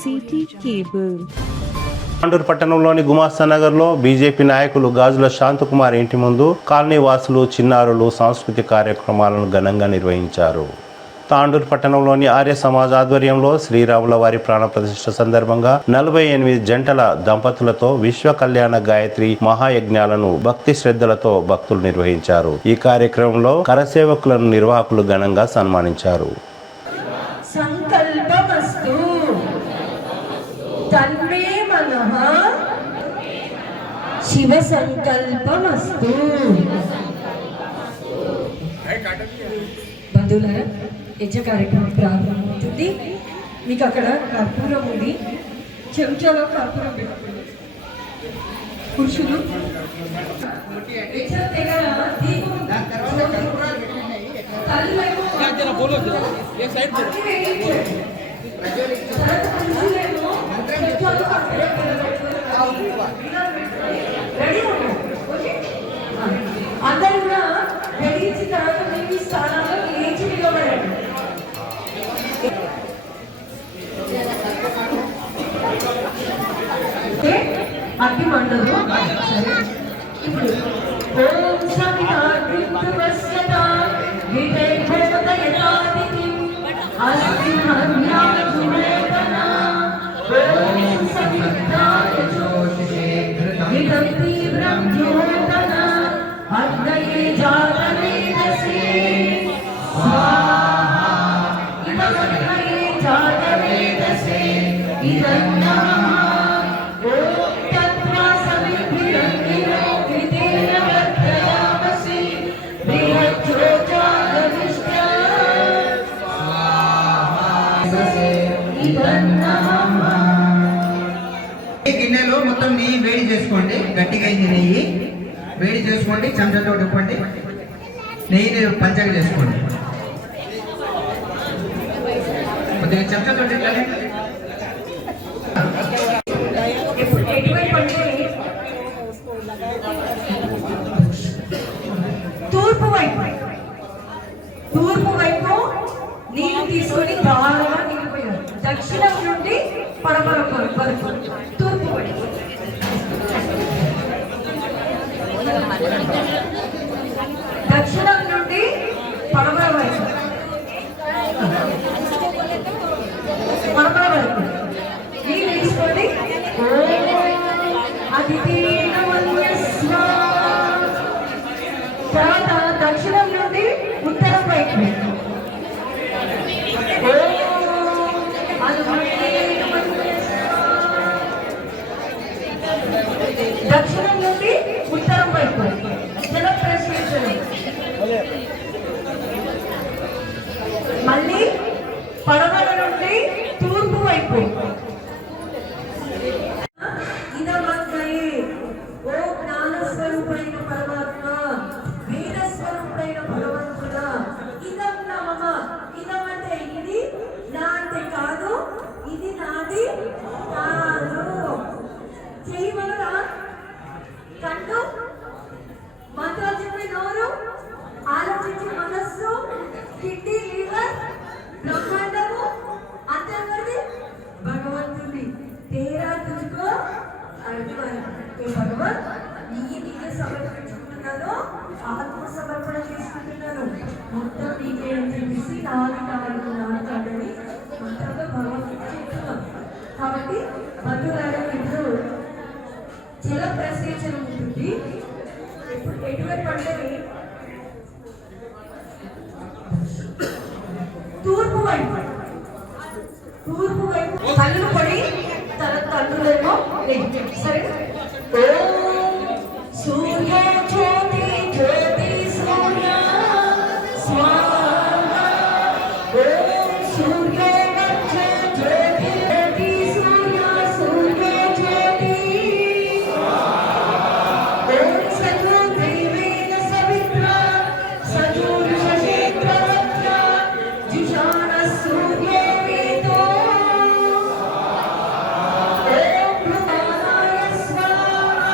City cable. Tandur పట్టణంలోని గుమాస్తా నగర్లో బీజేపీ నాయకులు గాజుల శాంతకుమార్ ఇంటి ముందు కాలనీ వాసులు చిన్నారులు సాంస్కృతిక కార్యక్రమాలను ఘనంగా నిర్వహించారు. తాండూరు పట్టణంలోని ఆర్య సమాజ్ ఆధ్వర్యంలో శ్రీరాముల వారి ప్రాణప్రతిష్ఠ సందర్భంగా 48 జంటల దంపతులతో విశ్వ కళ్యాణ గాయత్రి మహాయజ్ఞాలను భక్తి శ్రద్ధలతో భక్తులు నిర్వహించారు. ఈ కార్యక్రమంలో కరసేవకులను నిర్వాహకులు ఘనంగా సన్మానించారు. శివ సంకల్పమస్తు. బంధువులారా, యజ్ఞ కార్యక్రమం ప్రారంభమవుతుంది. మీకు అక్కడ కర్పూరం ఉంది, చెంచాలో కర్పూరం పెట్టుకోండి. పురుషులు అందరూ కూడా వెలిగించిన తర్వాత మీ స్థానాల్లో లేచి నిలబడండి. అగ్గి మండదు. ఇప్పుడు ఓం గిన్నెలో మొత్తం నెయ్యి వేడి చేసుకోండి. గట్టిగా అయింది నెయ్యి వేడి చేసుకోండి. చెంచాతో ఇవ్వండి. నెయ్యిని పంచగా చేసుకోండి. కొద్దిగా చెంచాతో తూర్పు వైపు నీళ్లు తీసుకొని బాగా నిండిపోయారు. దక్షిణం నుండి పడమర వరకు తూర్పు వైపు. దక్షిణం నుండి పడమర వరకు నీళ్ళు తీసుకోండి. తర్వాత దక్షిణం నుండి ఉత్తరం వైపు దక్షిణం నుండి ఉత్తరం వైపు జల ప్రశ్నించడం. మళ్ళీ పడమర నుండి తూర్పు వైపు. ఓ జ్ఞానస్వరూపైన పరమాత్మ, వేదస్వరూపైన భగవంతుడా, ఇదం నమః. ఇదం అంటే ఇది, నా అంటే కాదు, ఇది నాది కాదు. చేయమనరా కండు, మంత్రాలు చెప్పే నోరు, ఆలోచించే మనస్సు, కిడ్నీ, లివర్, బ్రహ్మాండము అంతేవరది భగవంతుడి. తేరా తుజుకో భగవన్, నీకే సమర్పించుకుంటున్నాను, ఆత్మ సమర్పణ చేసుకుంటున్నాను. మొత్తం నీకే అని చెప్పేసి నాలుగు నాలుగు మొత్తంగా భగవంతుడు చెప్తున్నాం. కాబట్టి బంధువులారా, ఇప్పుడు జల ప్రసేచన ఉంటుంది. ఇప్పుడు ఎటువంటి అంటే తూర్పు వైపు కళ్ళు పడి తల్లులేమో సరే. సూర్య జ్యోతి జ్యోతి సూర్య స్వాహా. సూర్య జ్యోతి జ్యోతి సూర్య సూర్య జ్యోతి. సజోదేవేన సవిత్ర సజోషేత్రవత్ర జుషాన సూర్య వేదో. ఓం భృతానాయ స్వాహా.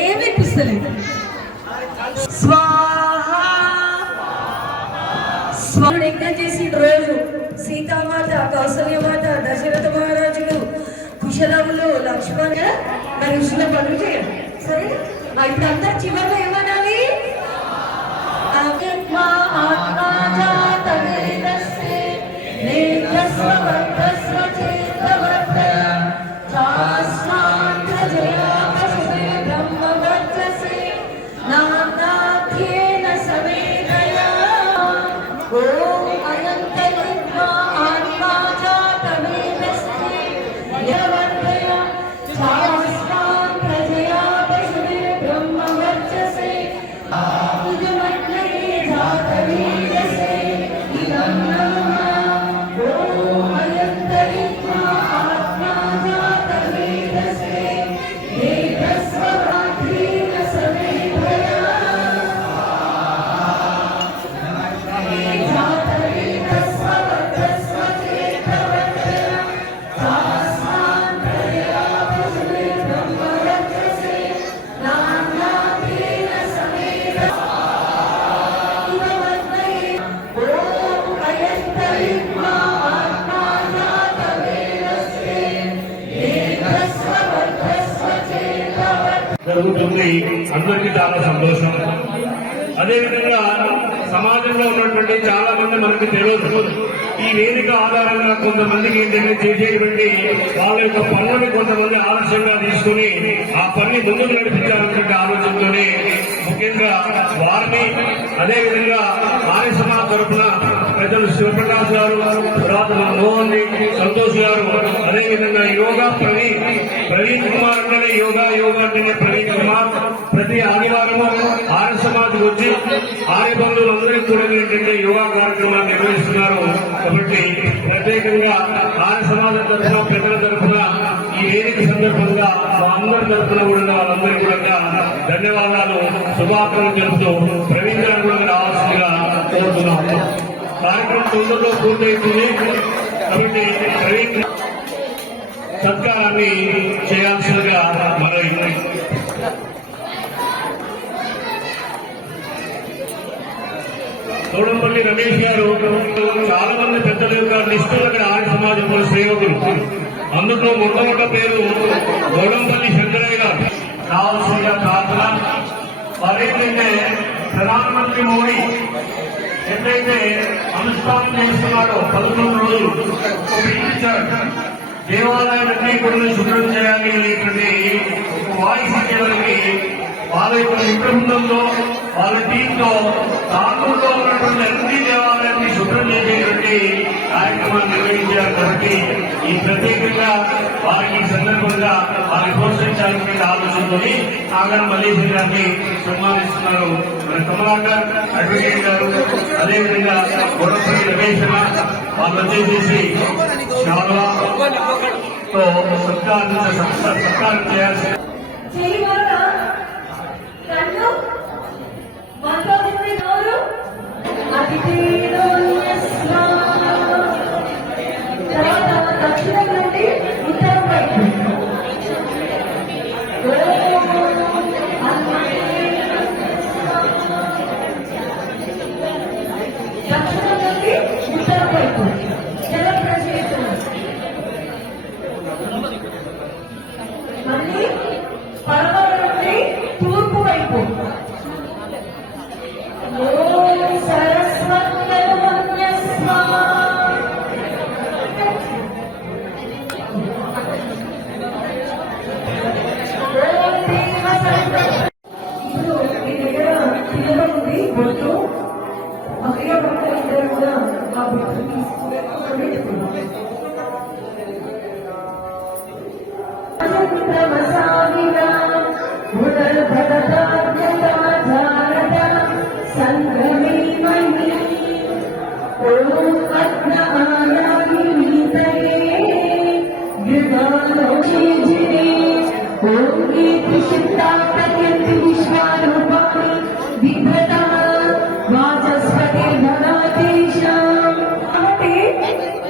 ఏమిపిస్తలేదు స్వాహా స్వామి యజ్ఞం చేసిన రోజు సీతామాత కౌసల్యమాత దశరథ మహారాజులు కుశలములు లక్ష్మణ మరి ఋషుల పనులు చేయాలి సరే ఇప్పుడు అందరు చివరిలో ఏమనాలి జరుగుతుంది. అందరికీ చాలా సంతోషం. అదేవిధంగా సమాజంలో ఉన్నటువంటి చాలా మంది మనకు తెలియదు. ఈ వేదిక ఆధారంగా కొంతమందికి ఏంటంటే చేసేటువంటి వాళ్ళ యొక్క పనులని కొంతమంది ఆలస్యంగా తీసుకుని ఆ పని ముందుకు నడిపించాలన్నటువంటి ఆలోచనతోనే ముఖ్యంగా వారిని అదేవిధంగా ఆర్య సమాజ్ తరఫున పెద్దలు శివప్రకాష్ గారు, తర్వాత మోహన్ సంతోష్ గారు, అదేవిధంగా యోగా ప్రవీణ్ కుమార్ అంటేనే యోగా అంటేనే ప్రవీణ్ కుమార్ ప్రతి ఆదివారం ఆర్య సమాజ్ వచ్చి ఆర్య బంధువులందరికీ కూడా ఏంటంటే యోగా కార్యక్రమాలు నిర్వహిస్తున్నారు. కాబట్టి ప్రత్యేకంగా ఆర్య సమాజం తరఫున పెద్దల తరఫున ఈ వేదిక సందర్భంగా మా అందరి తరఫున కూడా వాళ్ళందరికీ కూడా ధన్యవాదాలు, శుభాకాంక్షలు తెలుపుతూ ప్రవీణ్ గారు కూడా రావాల్సిందిగా కోరుతున్నాము. కార్యక్రమం తొందరలో పూర్తయింది కాబట్టి ప్రవీణ్ సత్కారాన్ని చేయాల్సిందిగా మనవి. తోడంపల్లి రమేష్ గారు చాలా మంది పెద్దల యొక్క లిస్టులు అక్కడ ఆర్య సమాజంలో సేవకులు, అందులో మొట్టమొదటి పేరు తోడంపల్లి శంకరయ్య గారు. కావాల్సిందిగా ప్రార్థన. మరేంటంటే ప్రధానమంత్రి మోడీ ఎట్లయితే అనుష్ఠానం చేస్తున్నాడో 11 రోజులు దేవాలయాలన్నీ కూడా శుభ్రం చేయాలి అనేటువంటి వాయిస్ ఇచ్చేవారికి వాళ్ళ యొక్క నిబృందంలో వాళ్ళ కాబట్టి ఈ ప్రత్యేకంగా వారికి ఈ సందర్భంగా వారిని ప్రోత్సహించాలని ఆలోచనతోని ఆగం మల్లేశ్వరి గారిని సన్మానిస్తున్నారు. మన కమలాకర్ అడ్వకేట్ గారు, అదేవిధంగా గొడవపల్లి రమేష్ వాళ్ళు వచ్చేసేసి శారదాతో సత్కారం చేయాల్సి దక్షిణం నుండి ఉత్తరం వైపు దక్షిణం నుండి ఉత్తరం వైపు జల ప్రచేతన, మళ్ళీ పడమర నుండి తూర్పు వైపు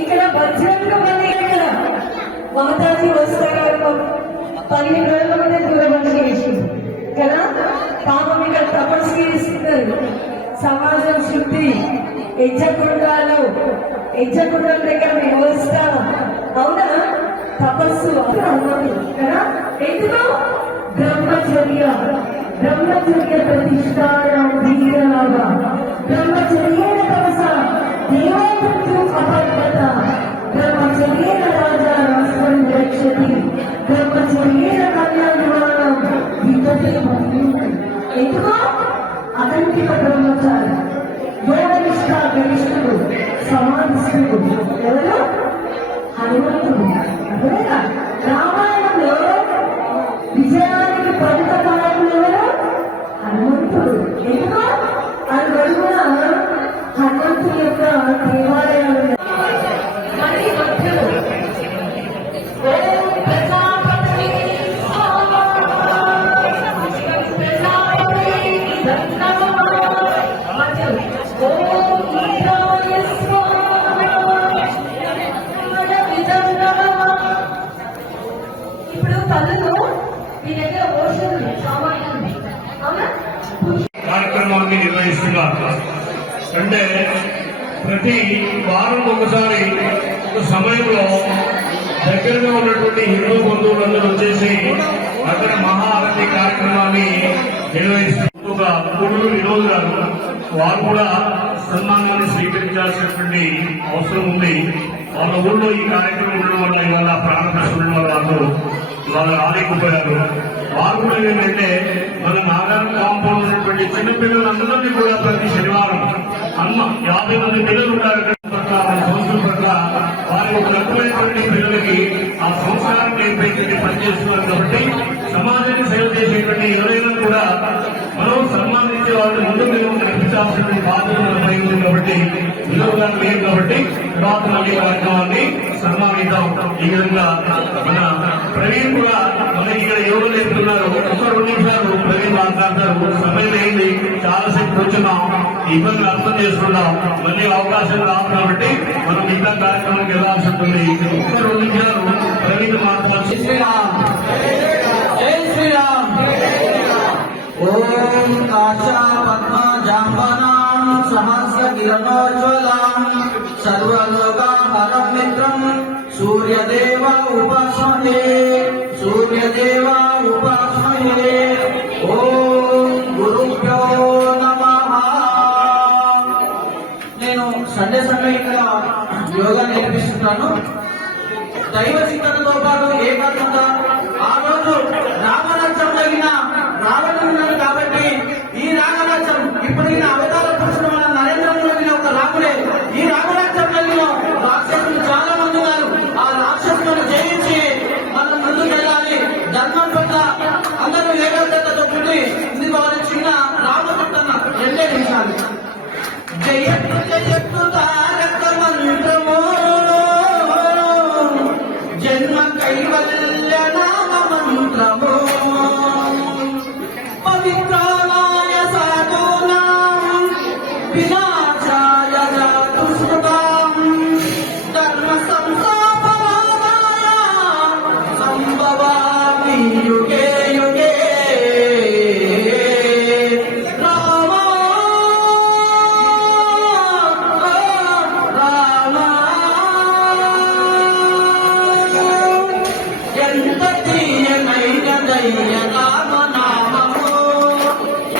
ఇక్కడ బడ్జెట్ మాతాజీ వస్తారు 15 రోజుల ముందే దూరబంధం చేసింది కదా. పాపం ఇక్కడ తపస్సు చేస్తున్నారు. సమాజం శుద్ధి, యజ్ఞకుండాల దగ్గర వ్యవస్థ, అవునా, తపస్సు అన్నది కదా. ఎందుకు బ్రహ్మచర్య ప్రతిష్టానం ధీరలాగా బ్రహ్మచర్యేణ తపస దేవామృత్యు అపర్వత బ్రహ్మచర్యేణ రాజా రాష్ట్రం రక్షతి బ్రహ్మచర్యేణ కళ్యాణమానం విద్యతే ఎందుకో అదంతిక బ్రహ్మచారి యోగనిష్ట గరిష్ఠుడు సమాధిష్ఠుడు ఎవరు? హనుమంతుడు. అదేగా రామాయణంలో విజయానికి పరితకారులు ఎవరు? హనుమంతుడు. ఎందుకో అది వరుగున హనుమంతుడి యొక్క దేవాలయాలు కార్యక్రమాన్ని నిర్వహిస్తున్నారు. అంటే ప్రతి వారం ఒకసారి ఒక సమయంలో దగ్గరగా ఉన్నటువంటి హిందూ బంధువులందరూ వచ్చేసి అక్కడ మహాఆరతి కార్యక్రమాన్ని నిర్వహిస్తున్నారు. గురువు వినోద్ గారు వారు కూడా సన్మానాన్ని స్వీకరించాల్సినటువంటి అవసరం ఉంది. వాళ్ళ ఊళ్ళో ఈ కార్యక్రమం ఉండడం వల్ల ఇవాళ ప్రాణప్రశ్న వాళ్ళు రాలేకపోయారు. వారు కూడా ఏంటంటే మన నాగారం కాంపౌండ్ ఉన్నటువంటి చిన్నపిల్లలందరినీ కూడా ప్రతి శనివారం 50 మంది పిల్లలు ఉన్నారు పట్ల సంస్కృతి పట్ల వారి ఒక రకమైనటువంటి పిల్లలకి ఆ సంస్కారం నేర్పేటువంటి పనిచేస్తున్నారు. కాబట్టి సమాజానికి సేవ చేసేటువంటి ఎవరైనా కూడా మనం సన్మానించే వాళ్ళని ముందు మేము నడిపించాల్సినటువంటి బాధ్యత నిర్వహించింది. కాబట్టి విలువగా లేదు కాబట్టి తర్వాత మళ్ళీ కార్యక్రమాన్ని సన్మానిద్దాం. ఈ విధంగా మన ప్రవీణ్ కూడా మనకి ఇక్కడ ఎవరు నేర్పుతున్నారు. ఒక 2 నిమిషాలు ప్రవీణ్ మాట్లాడతారు. సమయం అయింది, చాలాసేపు కూర్చున్నాం, ఇబ్బందులు అర్థం చేసుకున్నాం. మళ్ళీ అవకాశం రాదు కాబట్టి మనం మిగతా కార్యక్రమానికి వెళ్ళాల్సి ఉంటుంది. 2 నిమిషాలు ప్రవీణ్ మాట్లాడాల్సి. ఓం ఆశా పద్మజాంబనాం సహస్ర కిరణోజ్వలాం సర్వలోకాహరం మిత్రం సూర్యదేవ ఉపాస్మహే ఓం గురుభ్యో నమః. నేను సండే ఇక్కడ యోగా నేర్పిస్తున్నాను. దైవ చింతనతో పాటు ఏకాగ్రత. ఆ రోజు రామరాజ్యం తగిన రావణున్నాడు కాబట్టి ఈ రామరాజ్యం ఇప్పుడు ఈయన అవతార పురుషుడు మన నరేంద్ర మోదీ ఒక రాముడే. ఈ రామరాజ్యం తగిన రాక్షసులు చాలా మంది ఉన్నారు. చెట్టు తారక మంత్రము జన్మ కైవల్య నామ మంత్రము పవిత్రాయ సాధూనాం వినాశాయ దుష్కృతాం ధర్మ సంస్థాపనాయ సంభవామి యుగే యుగే రామ రామ ఎంత తీయనైన దయ్య రామ నామము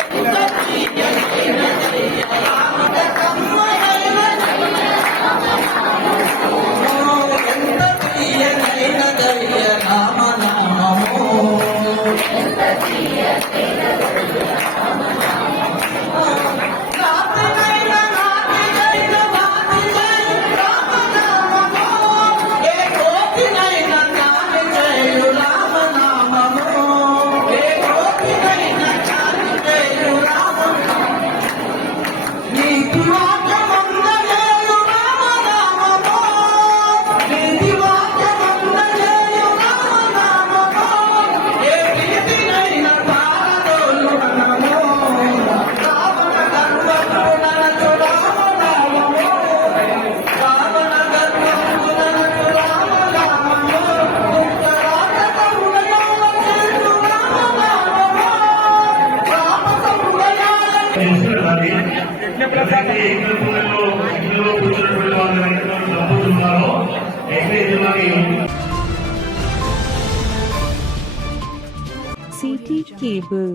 ఎంత తీయనైన దయ్య రామ కమ్మనైన ఎంత తీయనైన దయ్య రామ నామము రాత్రినైన నాటినైన మాటినైన రామ నామము ఏ కోటినైన జ్ఞాని చేయు రామ నామము ఏ కోటినైన జ్ఞాని చేయు రామ నీతి వాక్యమందలేయు రామ నామము నీతి వాక్యమందలేయు రామ నామము ఏ నీతినైన పారదోలు మనము రావణ గర్వమునకు రామ నామము రావణ గర్వమునకు రామ నామము ఉత్తరాటకమునకు చేసు రామ నామము రామ సంప్రదాయ చేస్తున్నది ప్రతి యజ్ఞంలో కూర్చున్నటువంటి వాళ్ళు ఎంతమంది నమ్ముతున్నారో యజ్ఞ యజమాని CT Cable